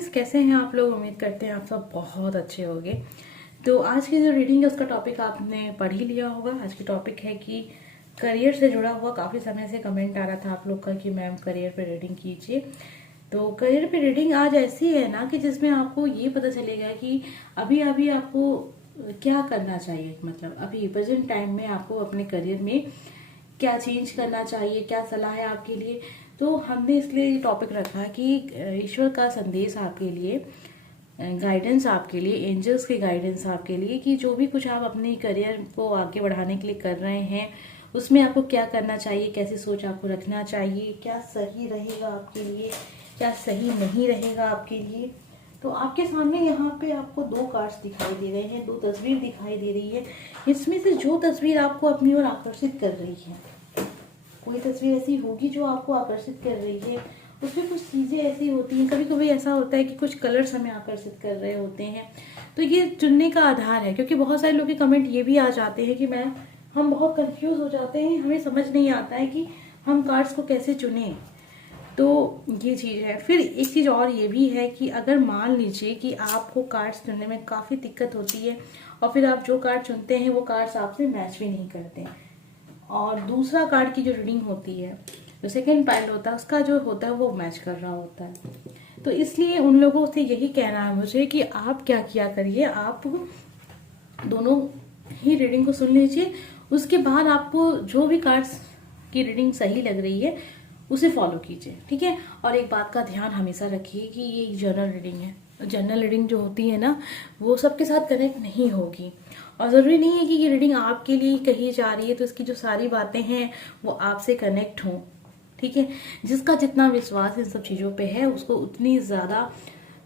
Friends, कैसे हैं आप लोग। उम्मीद करते हैं आप सब बहुत अच्छे होंगे। तो आज की जो रीडिंग है उसका टॉपिक आपने पढ़ ही लिया होगा। आज की टॉपिक है कि करियर से जुड़ा हुआ। काफ़ी समय से कमेंट आ रहा था आप लोग का कि मैम करियर पे रीडिंग कीजिए। तो करियर पे रीडिंग आज ऐसी है ना कि जिसमें आपको ये पता चलेगा कि अभी अभी आपको क्या करना चाहिए। मतलब अभी प्रेजेंट टाइम में आपको अपने करियर में क्या चेंज करना चाहिए, क्या सलाह है आपके लिए। तो हमने इसलिए ये टॉपिक रखा कि ईश्वर का संदेश आपके लिए, गाइडेंस आपके लिए, एंजल्स के गाइडेंस आपके लिए कि जो भी कुछ आप अपने करियर को आगे बढ़ाने के लिए कर रहे हैं उसमें आपको क्या करना चाहिए, कैसी सोच आपको रखना चाहिए, क्या सही रहेगा आपके लिए, क्या सही नहीं रहेगा आपके लिए। तो आपके सामने यहाँ पे आपको दो कार्ड्स दिखाई दे रहे हैं, दो तस्वीर दिखाई दे रही है। इसमें से जो तस्वीर आपको अपनी ओर आकर्षित कर रही है, कोई तस्वीर ऐसी होगी जो आपको आकर्षित कर रही है। उसमें कुछ चीज़ें ऐसी होती हैं, कभी कभी ऐसा होता है कि कुछ कलर्स हमें आकर्षित कर रहे होते हैं। तो ये चुनने का आधार है, क्योंकि बहुत सारे लोग के कमेंट ये भी आ जाते हैं कि मैम हम बहुत कंफ्यूज हो जाते हैं, हमें समझ नहीं आता है कि हम कार्ड्स को कैसे चुनें। तो ये चीज़ है। फिर एक चीज़ और ये भी है कि अगर मान लीजिए कि आपको कार्ड्स चुनने में काफ़ी दिक्कत होती है और फिर आप जो कार्ड चुनते हैं वो कार्ड्स आपसे मैच भी नहीं करते, और दूसरा कार्ड की जो रीडिंग होती है, जो सेकंड पाइल होता है, उसका जो होता है वो मैच कर रहा होता है। तो इसलिए उन लोगों से यही कहना है मुझे कि आप क्या किया करिए, आप दोनों ही रीडिंग को सुन लीजिए। उसके बाद आपको जो भी कार्ड्स की रीडिंग सही लग रही है उसे फॉलो कीजिए, ठीक है। और एक बात का ध्यान हमेशा रखिए कि ये जनरल रीडिंग है। जनरल रीडिंग जो होती है ना, वो सबके साथ कनेक्ट नहीं होगी, और ज़रूरी नहीं है कि ये रीडिंग आपके लिए कही जा रही है तो इसकी जो सारी बातें हैं वो आपसे कनेक्ट हों, ठीक है। जिसका जितना विश्वास इन सब चीज़ों पे है उसको उतनी ज़्यादा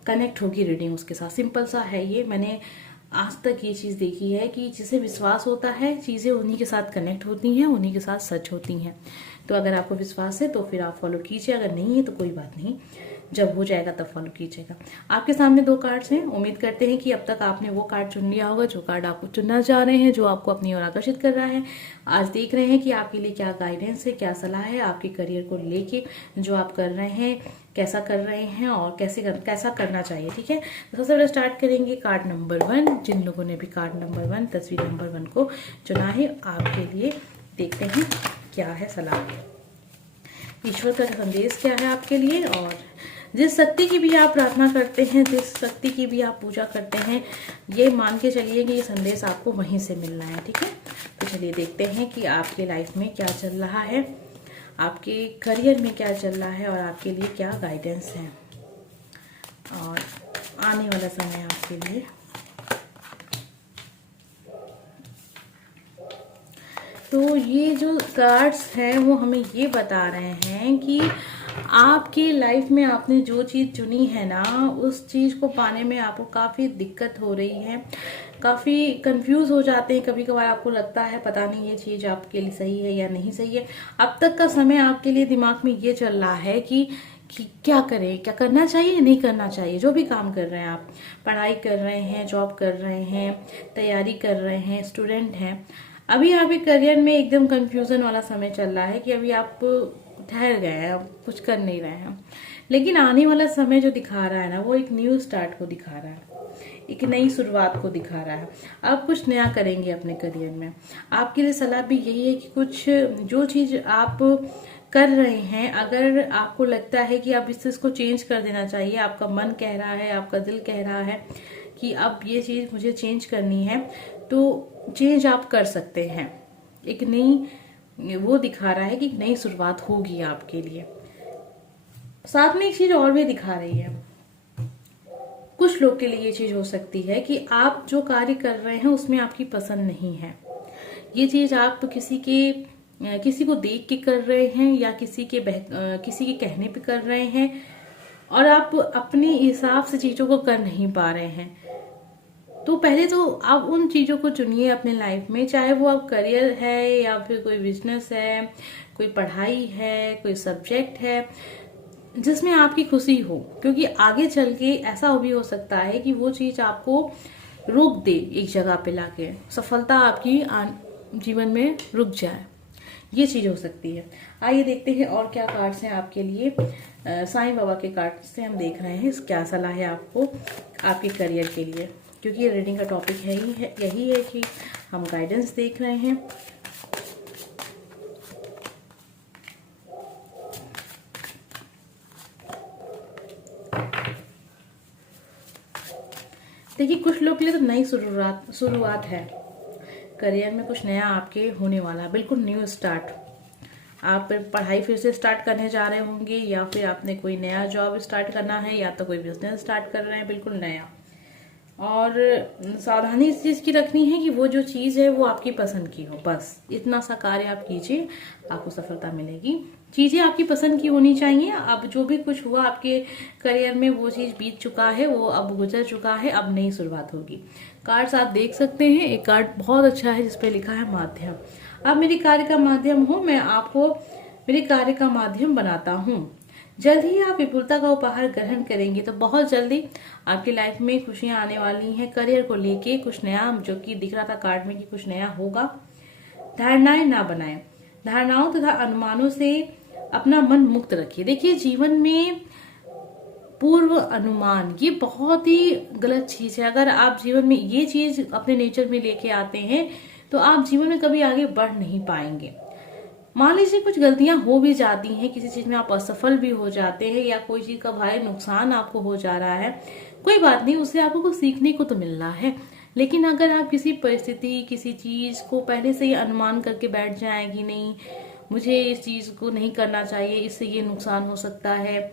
कनेक्ट होगी रीडिंग उसके साथ। सिंपल सा है ये। मैंने आज तक ये चीज़ देखी है कि जिसे विश्वास होता है चीज़ें उन्हीं के साथ कनेक्ट होती हैं, उन्हीं के साथ सच होती हैं। तो अगर आपको विश्वास है तो फिर आप फॉलो कीजिए, अगर नहीं है तो कोई बात नहीं, जब हो जाएगा तब फॉलो कीजिएगा। आपके सामने दो कार्ड्स हैं। उम्मीद करते हैं कि अब तक आपने वो कार्ड चुन लिया होगा जो कार्ड आपको चुनना चाह रहे हैं, जो आपको अपनी ओर आकर्षित कर रहा है। आज देख रहे हैं कि आपके लिए क्या गाइडेंस है, क्या सलाह है आपके करियर को लेके, जो आप कर रहे हैं कैसा कर रहे हैं और कैसा करना चाहिए, ठीक है। तो सबसे पहले स्टार्ट करेंगे कार्ड नंबर 1। जिन लोगों ने भी कार्ड नंबर 1, तस्वीर नंबर 1 को चुना है, आपके लिए देखते हैं क्या है सलाह। ईश्वर का संदेश क्या है आपके लिए, और जिस शक्ति की भी आप प्रार्थना करते हैं, जिस शक्ति की भी आप पूजा करते हैं, ये मान के चलिए कि ये संदेश आपको वहीं से मिलना है, ठीक है। तो चलिए देखते हैं कि आपके लाइफ में क्या चल रहा है, आपके करियर में क्या चल रहा है और आपके लिए क्या गाइडेंस है और आने वाला समय आपके लिए। तो ये जो कार्ड्स हैं वो हमें ये बता रहे हैं कि आपकी लाइफ में आपने जो चीज़ चुनी है ना, उस चीज़ को पाने में आपको काफ़ी दिक्कत हो रही है, काफ़ी कंफ्यूज हो जाते हैं। कभी कभार आपको लगता है पता नहीं ये चीज़ आपके लिए सही है या नहीं सही है। अब तक का समय आपके लिए दिमाग में ये चल रहा है कि क्या करें, क्या करना चाहिए, नहीं करना चाहिए। जो भी काम कर रहे हैं आप, पढ़ाई कर रहे हैं, जॉब कर रहे हैं, तैयारी कर रहे हैं, स्टूडेंट हैं, अभी आपके करियर में एकदम कंफ्यूजन वाला समय चल रहा है कि अभी आप ठहर गए हैं, अब कुछ कर नहीं रहे हैं। लेकिन आने वाला समय जो दिखा रहा है ना, वो एक न्यू स्टार्ट को दिखा रहा है, एक नई शुरुआत को दिखा रहा है। आप कुछ नया करेंगे अपने करियर में। आपके लिए सलाह भी यही है कि कुछ जो चीज़ आप कर रहे हैं, अगर आपको लगता है कि आप इस चीज़ को चेंज कर देना चाहिए, आपका मन कह रहा है, आपका दिल कह रहा है कि अब ये चीज़ मुझे चेंज करनी है, तो चेंज आप कर सकते हैं। एक नई वो दिखा रहा है कि नई शुरुआत होगी आपके लिए। साथ में एक चीज़ और भी दिखा रही है, कुछ लोग के लिए ये चीज़ हो सकती है कि आप जो कार्य कर रहे हैं उसमें आपकी पसंद नहीं है। ये चीज़ आप तो किसी को देख के कर रहे हैं या किसी के कहने पे कर रहे हैं, और आप अपने हिसाब से चीज़ों को कर नहीं पा रहे हैं। तो पहले तो आप उन चीज़ों को चुनिए अपने लाइफ में, चाहे वो आप करियर है या फिर कोई बिजनेस है, कोई पढ़ाई है, कोई सब्जेक्ट है, जिसमें आपकी खुशी हो। क्योंकि आगे चल के ऐसा भी हो सकता है कि वो चीज़ आपको रोक दे, एक जगह पे लाके सफलता आपकी जीवन में रुक जाए। ये चीज हो सकती है। आइए देखते हैं और क्या कार्ड्स हैं आपके लिए। साईं बाबा के कार्ड से हम देख रहे हैं क्या सलाह है आपको आपके करियर के लिए, क्योंकि ये रीडिंग का टॉपिक है यही है कि हम गाइडेंस देख रहे हैं। देखिए, कुछ लोग के लिए तो नई शुरुआत है, करियर में कुछ नया आपके होने वाला है, बिल्कुल न्यू स्टार्ट। आप पढ़ाई फिर से स्टार्ट करने जा रहे होंगे, या फिर आपने कोई नया जॉब स्टार्ट करना है, या तो कोई बिजनेस स्टार्ट कर रहे हैं, बिल्कुल नया। और सावधानी इस चीज की रखनी है कि वो जो चीज है वो आपकी पसंद की हो, बस इतना सा कार्य आप कीजिए, आपको सफलता मिलेगी। चीजें आपकी पसंद की होनी चाहिए। अब जो भी कुछ हुआ आपके करियर में वो चीज बीत चुका है, वो अब गुजर चुका है, अब नई शुरुआत होगी। कार्ड्स आप देख सकते हैं, एक कार्ड बहुत अच्छा है जिसपे लिखा है माध्यम। आप मेरे कार्य का माध्यम हो, मैं आपको मेरे कार्य का माध्यम बनाता हूँ। जल्द ही आप विपुलता का उपहार ग्रहण करेंगे। तो बहुत जल्दी आपकी लाइफ में खुशियां आने वाली हैं, करियर को लेके कुछ नया, जो कि दिख रहा था कार्ड में कि कुछ नया होगा। धारणाएं ना बनाएं, धारणाओं तथा अनुमानों से अपना मन मुक्त रखिए। देखिए, जीवन में पूर्व अनुमान ये बहुत ही गलत चीज है। अगर आप जीवन में ये चीज अपने नेचर में लेके आते हैं तो आप जीवन में कभी आगे बढ़ नहीं पाएंगे। मान लीजिए कुछ गलतियां हो भी जाती हैं, किसी चीज में आप असफल भी हो जाते हैं, या कोई चीज का भारी नुकसान आपको हो जा रहा है, कोई बात नहीं, उससे आपको कुछ सीखने को तो मिल रहा है। लेकिन अगर आप किसी परिस्थिति, किसी चीज को पहले से ही अनुमान करके बैठ जाएं कि नहीं, मुझे इस चीज को नहीं करना चाहिए, इससे ये नुकसान हो सकता है,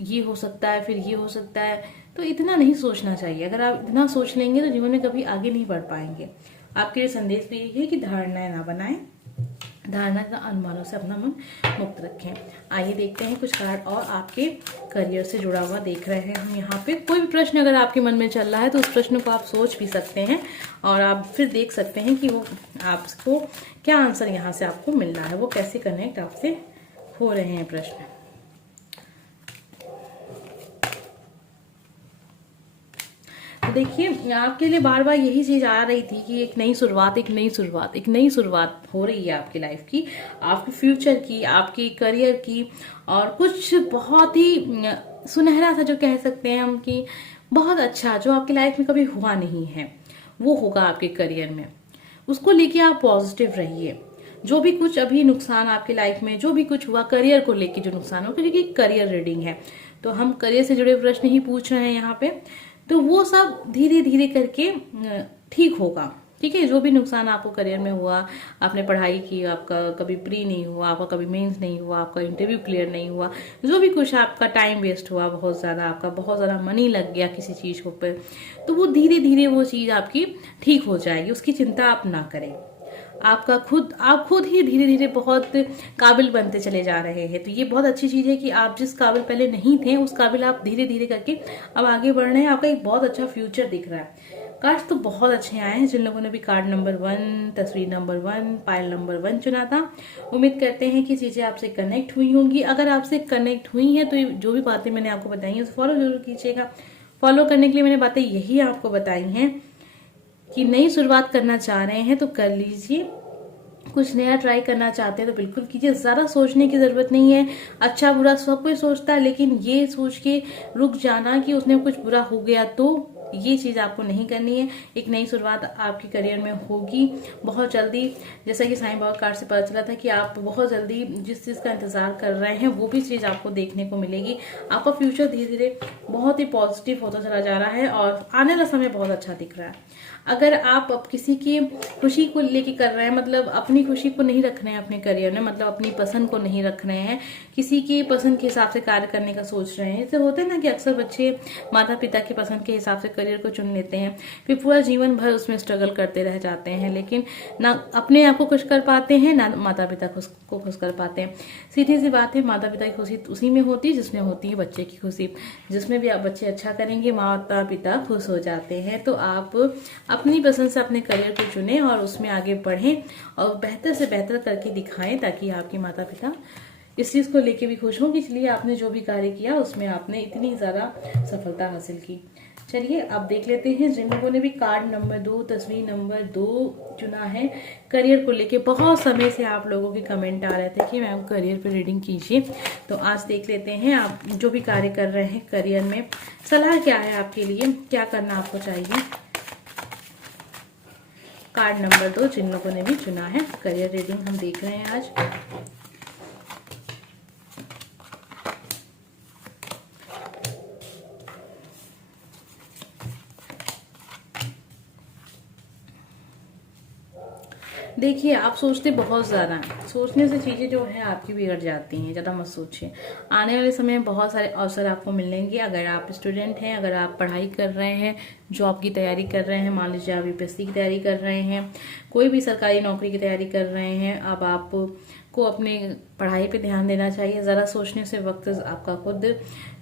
ये हो सकता है, फिर ये हो सकता है, तो इतना नहीं सोचना चाहिए। अगर आप इतना सोच लेंगे तो जीवन में कभी आगे नहीं बढ़ पाएंगे। आपके लिए संदेश भी यही है कि धारणाएं ना बनाएं, धारणा का अनुमानों से अपना मन मुक्त रखें। आइए देखते हैं कुछ कार्ड और आपके करियर से जुड़ा हुआ देख रहे हैं हम यहाँ पे। कोई भी प्रश्न अगर आपके मन में चल रहा है तो उस प्रश्न को आप सोच भी सकते हैं और आप फिर देख सकते हैं कि वो आपको क्या आंसर यहाँ से आपको मिल रहा है, वो कैसे कनेक्ट आपसे हो रहे हैं प्रश्न। देखिए, आपके लिए बार बार यही चीज आ रही थी कि एक नई शुरुआत, एक नई शुरुआत, एक नई शुरुआत हो रही है आपकी लाइफ की, आपके फ्यूचर की, आपके करियर की, और कुछ बहुत ही सुनहरा सा, जो कह सकते हैं हम कि बहुत अच्छा, जो आपकी लाइफ में कभी हुआ नहीं है, वो होगा आपके करियर में। उसको लेके आप पॉजिटिव रहिए। जो भी कुछ अभी नुकसान आपकी लाइफ में, जो भी कुछ हुआ करियर को लेके, जो नुकसान हो, क्योंकि करियर रीडिंग है तो हम करियर से जुड़े प्रश्न ही पूछ रहे हैं यहाँ पे, तो वो सब धीरे धीरे करके ठीक होगा। ठीक है, जो भी नुकसान आपको करियर में हुआ, आपने पढ़ाई की, आपका कभी प्री नहीं हुआ, आपका कभी मेंस नहीं हुआ, आपका इंटरव्यू क्लियर नहीं हुआ, जो भी कुछ आपका टाइम वेस्ट हुआ, बहुत ज्यादा आपका बहुत ज्यादा मनी लग गया किसी चीज को पे, तो वो धीरे धीरे वो चीज आपकी ठीक हो जाएगी, उसकी चिंता आप ना करें। आप खुद ही धीरे धीरे बहुत काबिल बनते चले जा रहे हैं। तो ये बहुत अच्छी चीज है कि आप जिस काबिल पहले नहीं थे, उस काबिल आप धीरे धीरे करके अब आगे बढ़ रहे हैं। आपका एक बहुत अच्छा फ्यूचर दिख रहा है। कार्ड्स तो बहुत अच्छे आए हैं। जिन लोगों ने भी कार्ड नंबर 1, तस्वीर नंबर 1, पायल नंबर 1 चुना था, उम्मीद करते हैं कि चीजें आपसे कनेक्ट हुई होंगी। अगर आपसे कनेक्ट हुई हैं तो जो भी बातें मैंने आपको बताई हैं उसे फॉलो जरूर कीजिएगा। फॉलो करने के लिए मैंने बातें यही आपको बताई हैं कि नई शुरुआत करना चाह रहे हैं तो कर लीजिए, कुछ नया ट्राई करना चाहते हैं तो बिल्कुल कीजिए। ज्यादा सोचने की जरूरत नहीं है। अच्छा बुरा सब कोई सोचता है, लेकिन ये सोच के रुक जाना कि उसने कुछ बुरा हो गया, तो ये चीज आपको नहीं करनी है। एक नई शुरुआत आपके करियर में होगी बहुत जल्दी। जैसा कि साईं बाबा कार्ड से पता चला था कि आप बहुत जल्दी जिस चीज का इंतजार कर रहे हैं वो भी चीज आपको देखने को मिलेगी। आपका फ्यूचर धीरे धीरे बहुत ही पॉजिटिव होता चला जा रहा है और आने वाला समय बहुत अच्छा दिख रहा है। अगर आप अब किसी की खुशी को लेके कर रहे हैं, मतलब अपनी खुशी को नहीं रख रहे हैं अपने करियर में, मतलब अपनी पसंद को नहीं रख रहे हैं, किसी की पसंद के हिसाब से कार्य करने का सोच रहे हैं। इससे होता है ना कि अक्सर बच्चे माता पिता की पसंद के हिसाब से करियर को चुन लेते हैं, फिर पूरा जीवन भर उसमें स्ट्रगल करते रह जाते हैं, लेकिन ना अपने आप को खुश कर पाते हैं, ना माता पिता को खुश कर पाते हैं। सीधी सी बात है, माता पिता की खुशी उसी में होती है जिसमें होती है बच्चे की खुशी। जिसमें भी आप बच्चे अच्छा करेंगे, माता पिता खुश हो जाते हैं। तो आप अपनी पसंद से अपने करियर को चुनें और उसमें आगे बढ़ें और बेहतर से बेहतर करके दिखाएं, ताकि आपके माता पिता इस चीज को लेके भी खुश हों कि इसलिए आपने जो भी कार्य किया उसमें आपने इतनी ज्यादा सफलता हासिल की। चलिए अब देख लेते हैं जिन लोगों ने भी कार्ड नंबर 2, तस्वीर नंबर 2 चुना है। करियर को लेके बहुत समय से आप लोगों के कमेंट आ रहे थे कि मैम करियर पे रीडिंग कीजिए, तो आज देख लेते हैं आप जो भी कार्य कर रहे हैं करियर में सलाह क्या है आपके लिए, क्या करना आपको चाहिए। कार्ड नंबर 2 जिन लोगों ने भी चुना है, करियर रीडिंग हम देख रहे हैं आज। देखिए आप सोचते बहुत ज़्यादा हैं, सोचने से चीज़ें जो है आपकी बिगड़ जाती हैं, ज़्यादा मत सोचिए। आने वाले समय में बहुत सारे अवसर आपको मिलेंगे। अगर आप स्टूडेंट हैं, अगर आप पढ़ाई कर रहे हैं, जॉब की तैयारी कर रहे हैं, मान लीजिए आप यूपीएससी की तैयारी कर रहे हैं, कोई भी सरकारी नौकरी की तैयारी कर रहे हैं, अब आप को अपने पढ़ाई पे ध्यान देना चाहिए। ज़रा सोचने से वक्त आपका खुद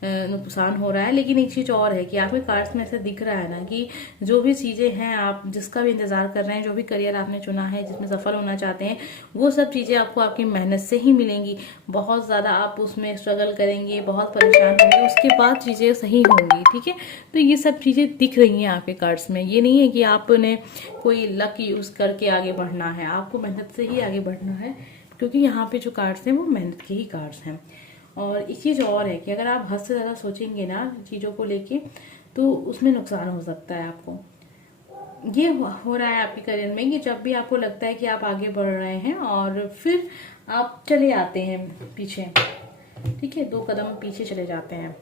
नुकसान हो रहा है। लेकिन एक चीज़ और है कि आपके कार्ड्स में ऐसे दिख रहा है ना कि जो भी चीज़ें हैं, आप जिसका भी इंतज़ार कर रहे हैं, जो भी करियर आपने चुना है, जिसमें सफल होना चाहते हैं, वो सब चीज़ें आपको आपकी मेहनत से ही मिलेंगी। बहुत ज़्यादा आप उसमें स्ट्रगल करेंगे, बहुत परेशान होंगे, उसके बाद चीज़ें सही होंगी। ठीक है, तो ये सब चीज़ें दिख रही हैं आपके कार्ड्स में। ये नहीं है कि आपने कोई लक यूज़ करके आगे बढ़ना है, आपको मेहनत से ही आगे बढ़ना है, क्योंकि यहाँ पे जो कार्ड्स हैं वो मेहनत के ही कार्ड्स हैं। और एक चीज़ और है कि अगर आप हद से ज़्यादा सोचेंगे ना चीज़ों को लेके, तो उसमें नुकसान हो सकता है आपको। ये हो रहा है आपके करियर में कि जब भी आपको लगता है कि आप आगे बढ़ रहे हैं और फिर आप चले आते हैं पीछे। ठीक है, 2 कदम पीछे चले जाते हैं।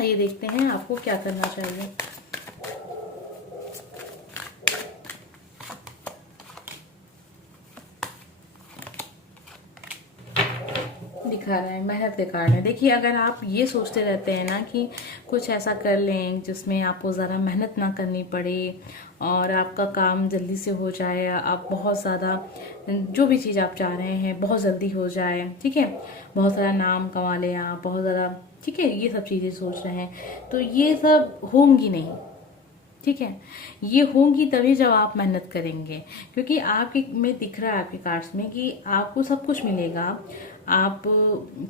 आइए देखते हैं आपको क्या करना चाहिए। दिखा रहा है मेहनत के कारण है। देखिए अगर आप ये सोचते रहते हैं ना कि कुछ ऐसा कर लें जिसमें आपको ज़्यादा मेहनत ना करनी पड़े और आपका काम जल्दी से हो जाए, आप बहुत ज़्यादा जो भी चीज़ आप चाह रहे हैं बहुत जल्दी हो जाए, ठीक है, बहुत सारा नाम कमा लें आप, बहुत ज़्यादा, ठीक है, ये सब चीज़ें सोच रहे हैं, तो ये सब होंगी नहीं। ठीक है, ये होंगी तभी जब आप मेहनत करेंगे, क्योंकि आपके में दिख रहा है आपके कार्ड्स में कि आपको सब कुछ मिलेगा। आप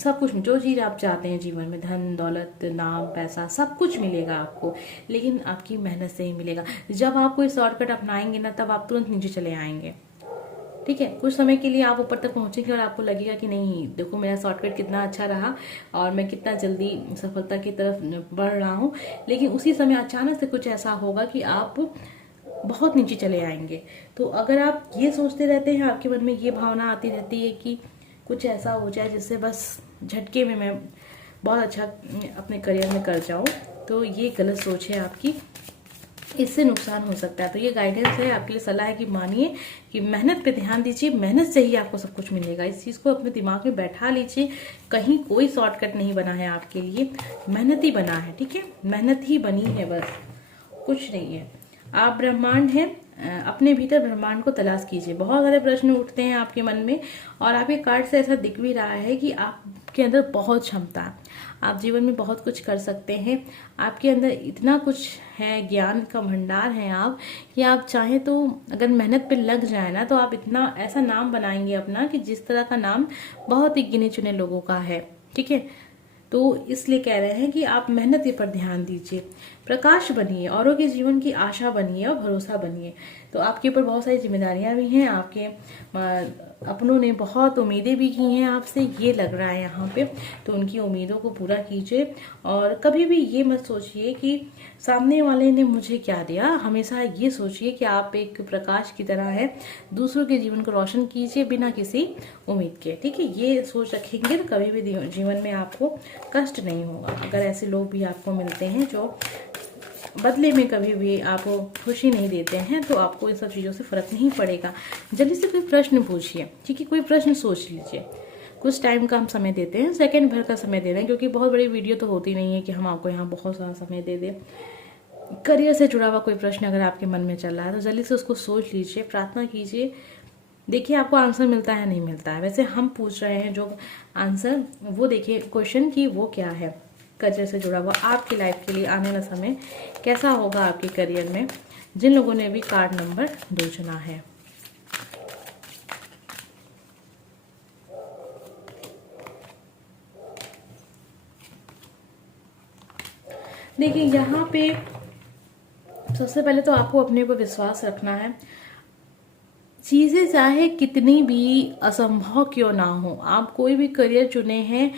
सब कुछ जो चीज़ आप चाहते हैं जीवन में, धन दौलत नाम पैसा सब कुछ मिलेगा आपको, लेकिन आपकी मेहनत से ही मिलेगा। जब आप कोई शॉर्टकट अपनाएंगे ना, तब आप तुरंत नीचे चले आएंगे। ठीक है, कुछ समय के लिए आप ऊपर तक पहुंचेंगे और आपको लगेगा कि नहीं देखो मेरा शॉर्टकट कितना अच्छा रहा और मैं कितना जल्दी सफलता की तरफ बढ़ रहा हूँ, लेकिन उसी समय अचानक से कुछ ऐसा होगा कि आप बहुत नीचे चले आएंगे। तो अगर आप ये सोचते रहते हैं, आपके मन में ये भावना आती रहती है कि कुछ ऐसा हो जाए जिससे बस झटके में मैं बहुत अच्छा अपने करियर में कर जाऊँ, तो ये गलत सोच है आपकी, इससे नुकसान हो सकता है। तो ये गाइडेंस है आपके लिए, सलाह है कि मानिए कि मेहनत पे ध्यान दीजिए, मेहनत से ही आपको सब कुछ मिलेगा। इस चीज़ को अपने दिमाग में बैठा लीजिए, कहीं कोई शॉर्टकट नहीं बना है आपके लिए, मेहनत ही बना है। ठीक है, मेहनत ही बनी है, बस कुछ नहीं है। आप ब्रह्मांड हैं, अपने भीतर ब्रह्मांड को तलाश कीजिए। बहुत सारे प्रश्न उठते हैं आपके मन में और आपके कार्ड से ऐसा दिख भी रहा है कि आपके अंदर बहुत क्षमता है, आप जीवन में बहुत कुछ कर सकते हैं। आपके अंदर इतना कुछ है, ज्ञान का भंडार है आप, कि आप चाहें तो अगर मेहनत पे लग जाए ना, तो आप इतना ऐसा नाम बनाएंगे अपना कि जिस तरह का नाम बहुत ही गिने चुने लोगों का है। ठीक है, तो इसलिए कह रहे हैं कि आप मेहनत पर ध्यान दीजिए, प्रकाश बनिए, औरों के जीवन की आशा बनिए और भरोसा बनिए। तो आपके ऊपर बहुत सारी जिम्मेदारियां भी हैं, आपके अपनों ने बहुत उम्मीदें भी की हैं आपसे, ये लग रहा है यहाँ पे, तो उनकी उम्मीदों को पूरा कीजिए। और कभी भी ये मत सोचिए कि सामने वाले ने मुझे क्या दिया, हमेशा ये सोचिए कि आप एक प्रकाश की तरह है, दूसरों के जीवन को रोशन कीजिए बिना किसी उम्मीद के। ठीक है, ये सोच रखेंगे तो कभी भी जीवन में आपको कष्ट नहीं होगा। अगर ऐसे लोग भी आपको मिलते हैं जो बदले में कभी भी आपको खुशी नहीं देते हैं, तो आपको इन सब चीज़ों से फर्क नहीं पड़ेगा। जल्दी से कोई प्रश्न पूछिए, ठीक है, कोई प्रश्न सोच लीजिए। कुछ टाइम का हम समय देते हैं, सेकंड भर का समय दे रहे हैं, क्योंकि बहुत बड़ी वीडियो तो होती नहीं है कि हम आपको यहाँ बहुत सारा समय दे दें। करियर से जुड़ा हुआ कोई प्रश्न अगर आपके मन में चल रहा है तो जल्दी से उसको सोच लीजिए, प्रार्थना कीजिए, देखिए आपको आंसर मिलता है नहीं मिलता है। वैसे हम पूछ रहे हैं जो आंसर, वो देखिए क्वेश्चन की वो क्या है, करियर से जुड़ा हुआ आपकी लाइफ के लिए आने वाला समय कैसा होगा आपके करियर में, जिन लोगों ने भी कार्ड नंबर 2 चुना है। देखिए यहाँ पे सबसे पहले तो आपको अपने ऊपर विश्वास रखना है। चीजें चाहे कितनी भी असंभव क्यों ना हो, आप कोई भी करियर चुने हैं,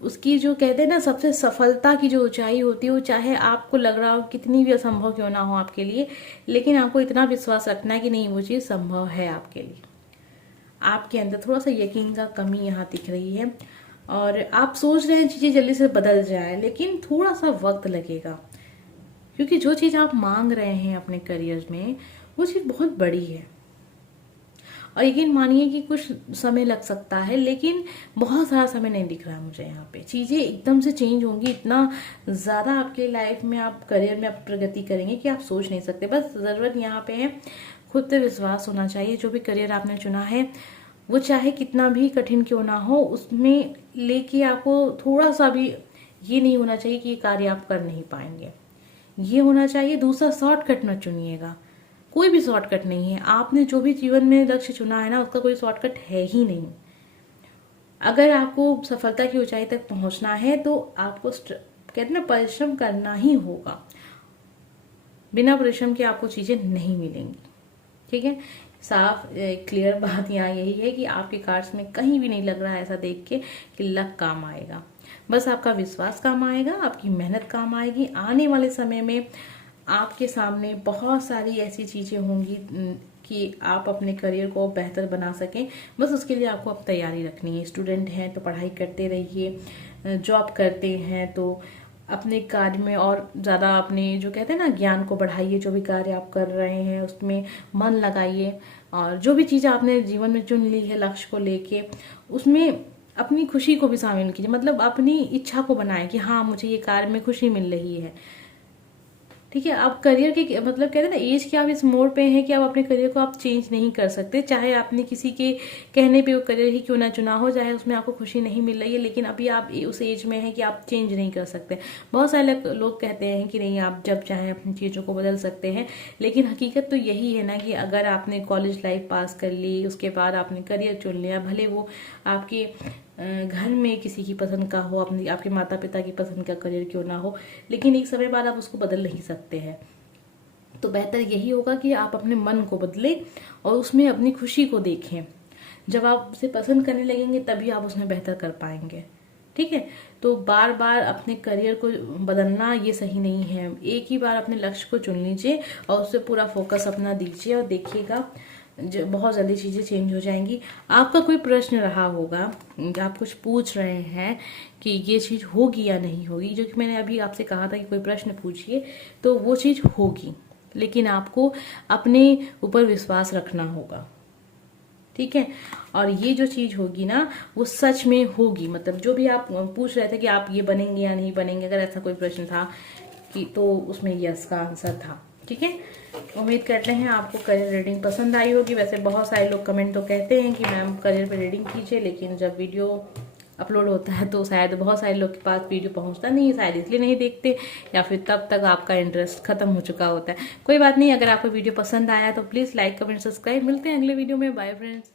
उसकी जो कहते हैं ना सबसे सफलता की जो ऊंचाई होती है, वो चाहे आपको लग रहा हो कितनी भी असंभव क्यों ना हो आपके लिए, लेकिन आपको इतना विश्वास रखना है कि नहीं, वो चीज संभव है आपके लिए। आपके अंदर थोड़ा सा यकीन का कमी यहाँ दिख रही है और आप सोच रहे हैं चीजें जल्दी से बदल जाए, लेकिन थोड़ा सा वक्त लगेगा, क्योंकि जो चीज आप मांग रहे हैं अपने करियर में वो चीज बहुत बड़ी है। और यकीन मानिए कि कुछ समय लग सकता है, लेकिन बहुत सारा समय नहीं दिख रहा है मुझे यहाँ पे। चीजें एकदम से चेंज होंगी, इतना ज्यादा आपके लाइफ में, आप करियर में आप प्रगति करेंगे कि आप सोच नहीं सकते। बस जरूरत यहाँ पे है खुद पे विश्वास होना चाहिए। जो भी करियर आपने चुना है वो चाहे कितना भी कठिन क्यों ना हो, उसमें लेके आपको थोड़ा सा भी ये नहीं होना चाहिए कि ये कार्य आप कर नहीं पाएंगे। ये होना चाहिए, दूसरा शॉर्टकट मत चुनिएगा। कोई भी शॉर्टकट नहीं है। आपने जो भी जीवन में लक्ष्य चुना है ना, उसका कोई शॉर्टकट है ही नहीं। अगर आपको सफलता की ऊंचाई तक पहुंचना है तो आपको कहते हैं ना, परिश्रम करना ही होगा। बिना परिश्रम के आपको चीजें नहीं मिलेंगी। ठीक है, साफ क्लियर बात यहाँ यही है कि आपके कार्ड्स में कहीं भी नहीं लग रहा है ऐसा देख के कि लक काम आएगा। बस आपका विश्वास काम आएगा, आपकी मेहनत काम आएगी। आने वाले समय में आपके सामने बहुत सारी ऐसी चीजें होंगी कि आप अपने करियर को बेहतर बना सकें। बस उसके लिए आपको अब तैयारी रखनी है। स्टूडेंट हैं तो पढ़ाई करते रहिए, जॉब करते हैं तो अपने कार्य में और ज़्यादा अपने जो कहते हैं ना ज्ञान को बढ़ाइए। जो भी कार्य आप कर रहे हैं उसमें मन लगाइए, और जो भी चीज़ आपने जीवन में चुन ली है लक्ष्य को लेके, उसमें अपनी खुशी को भी शामिल कीजिए। मतलब अपनी इच्छा को बनाएं कि हाँ, मुझे ये कार्य में खुशी मिल रही है। ठीक है, आप करियर के मतलब कहते हैं ना, एज के आप इस मोड़ पे हैं कि आप अपने करियर को आप चेंज नहीं कर सकते। चाहे आपने किसी के कहने पे वो करियर ही क्यों ना चुना हो, चाहे उसमें आपको खुशी नहीं मिल रही है, लेकिन अभी आप उस एज में हैं कि आप चेंज नहीं कर सकते। बहुत सारे लोग कहते हैं कि नहीं, आप जब चाहे अपनी चीज़ों को बदल सकते हैं, लेकिन हकीकत तो यही है ना कि अगर आपने कॉलेज लाइफ पास कर ली, उसके बाद आपने करियर चुन लिया, भले वो आपके घर में किसी की पसंद का हो, अपनी आपके माता पिता की पसंद का करियर क्यों ना हो, लेकिन एक समय बाद आप उसको बदल नहीं सकते हैं। तो बेहतर यही होगा कि आप अपने मन को बदलें और उसमें अपनी खुशी को देखें। जब आप उसे पसंद करने लगेंगे तभी आप उसमें बेहतर कर पाएंगे। ठीक है, तो बार बार अपने करियर को बदलना ये सही नहीं है। एक ही बार अपने लक्ष्य को चुन लीजिए और उससे पूरा फोकस अपना दीजिए, और देखिएगा बहुत जल्दी चीज़ें चेंज हो जाएंगी। आपका कोई प्रश्न रहा होगा, आप कुछ पूछ रहे हैं कि ये चीज़ होगी या नहीं होगी, जो कि मैंने अभी आपसे कहा था कि कोई प्रश्न पूछिए, तो वो चीज़ होगी, लेकिन आपको अपने ऊपर विश्वास रखना होगा। ठीक है, और ये जो चीज़ होगी ना वो सच में होगी। मतलब जो भी आप पूछ रहे थे कि आप ये बनेंगे या नहीं बनेंगे, अगर ऐसा कोई प्रश्न था कि तो उसमें यस का आंसर था। ठीक है, उम्मीद करते हैं आपको करियर रीडिंग पसंद आई होगी। वैसे बहुत सारे लोग कमेंट तो कहते हैं कि मैम करियर पे रीडिंग कीजिए, लेकिन जब वीडियो अपलोड होता है तो शायद बहुत सारे लोग के पास वीडियो पहुंचता नहीं है, शायद इसलिए नहीं देखते, या फिर तब तक आपका इंटरेस्ट खत्म हो चुका होता है। कोई बात नहीं, अगर आपको वीडियो पसंद आया तो प्लीज़ लाइक कमेंट सब्सक्राइब। मिलते हैं अगले वीडियो में। Bye friends.